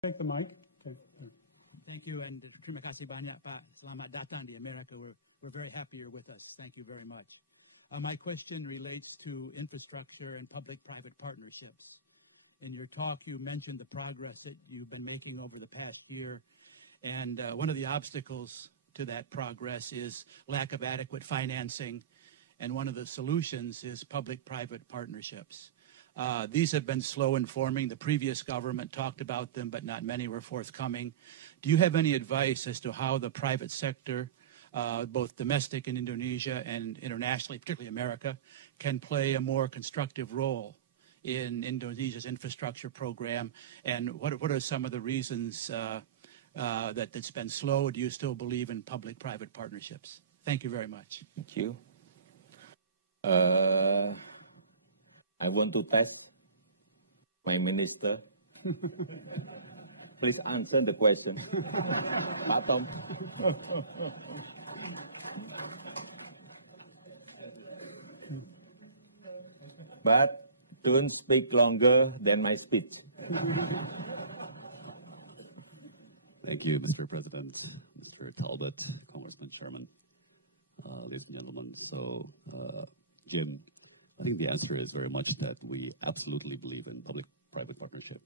Take the mic. Thank you, and terima kasih banyak, Pak. Selamat datang di America. We're very happy you're with us. Thank you very much. My question relates to infrastructure and public-private partnerships. In your talk, you mentioned the progress that you've been making over the past year, and one of the obstacles to that progress is lack of adequate financing, and one of the solutions is public-private partnerships. These have been slow in forming. The previous government talked about them, but not many were forthcoming. Do you have any advice as to how the private sector, both domestic in Indonesia and internationally, particularly America, can play a more constructive role in Indonesia's infrastructure program? And what are some of the reasons that it's been slow? Do you still believe in public-private partnerships? Thank you very much. Thank you. I want to test my minister. Please answer the question. Pak Tom. But don't speak longer than my speech. Thank you, Mr. President, Mr. Talbot, Congressman Sherman, ladies and gentlemen. So, Jim, I think the answer is very much that we absolutely believe in public-private partnership.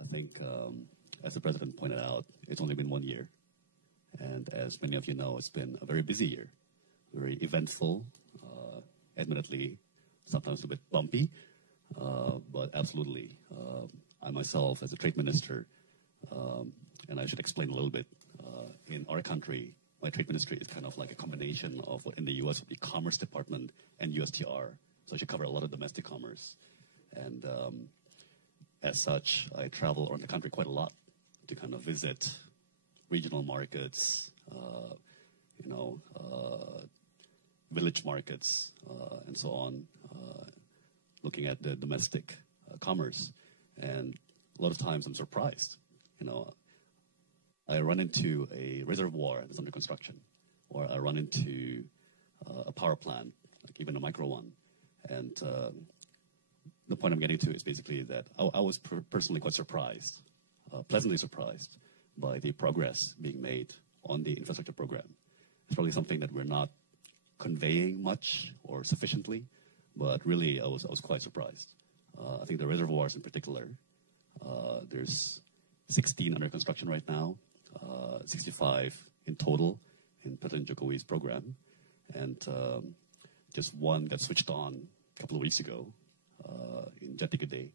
I think, as the President pointed out, it's only been 1 year. And as many of you know, it's been a very busy year, very eventful, admittedly, sometimes a bit bumpy, but absolutely. I myself, as a trade minister, and I should explain a little bit, in our country, my trade ministry is kind of like a combination of what in the U.S. would be Commerce Department and USTR. So I should cover a lot of domestic commerce. And as such, I travel around the country quite a lot to kind of visit regional markets, village markets, and so on, looking at the domestic commerce. And a lot of times I'm surprised. I run into a reservoir that's under construction, or I run into a power plant, like even a micro one. And the point I'm getting to is basically that I was personally quite surprised, pleasantly surprised by the progress being made on the infrastructure program. It's probably something that we're not conveying much or sufficiently, but really I was quite surprised. I think the reservoirs in particular, there's 16 under construction right now, 65 in total in President Jokowi's program, and just one got switched on a couple of weeks ago in Jati Gede.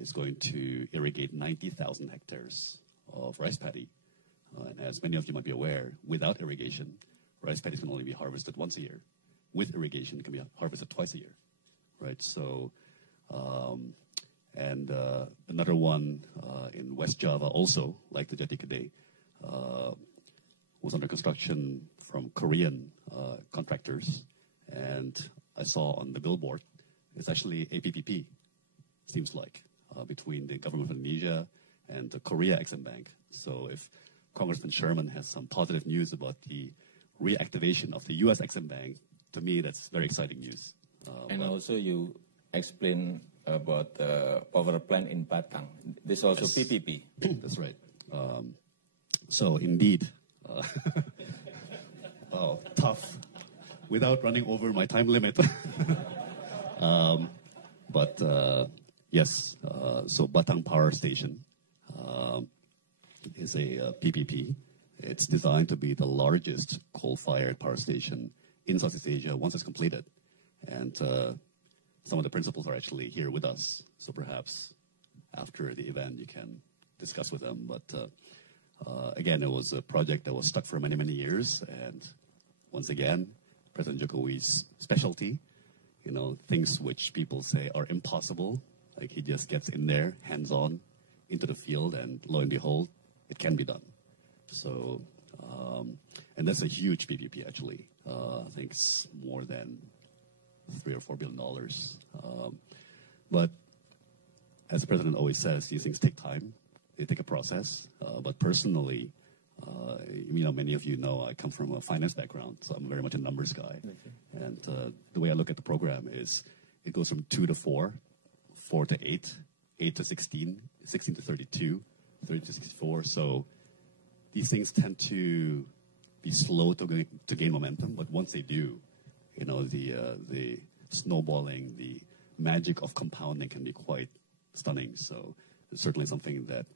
Is going to irrigate 90,000 hectares of rice paddy. And as many of you might be aware, without irrigation, rice paddy can only be harvested once a year. With irrigation, it can be harvested twice a year, right? So, another one in West Java also, like the Jati Gede, was under construction from Korean contractors. And I saw on the billboard, it's actually a PPP, seems like, between the government of Indonesia and the Korea Exim Bank. So if Congressman Sherman has some positive news about the reactivation of the U.S. Exim Bank, to me that's very exciting news. And also you explain about the power plant in Batang. This is also PPP. That's right. So indeed, oh, tough, without running over my time limit. Yes, so Batang Power Station is a PPP. It's designed to be the largest coal-fired power station in Southeast Asia once it's completed. And some of the principals are actually here with us. So perhaps after the event you can discuss with them. But again, it was a project that was stuck for many, many years. And once again, President Jokowi's specialty, things which people say are impossible. Like he just gets in there, hands-on, into the field, and lo and behold, it can be done. So, and that's a huge PPP actually. I think it's more than $3 or $4 billion. But as the president always says, these things take time. They take a process. But personally, many of you know I come from a finance background, so I'm very much a numbers guy. Okay. And the way I look at the program is it goes from 2 to 4, 4 to 8, 8 to 16, 16 to 32, 30 to 64. So these things tend to be slow to gain momentum, but once they do, you know, the snowballing, the magic of compounding can be quite stunning. So it's certainly something that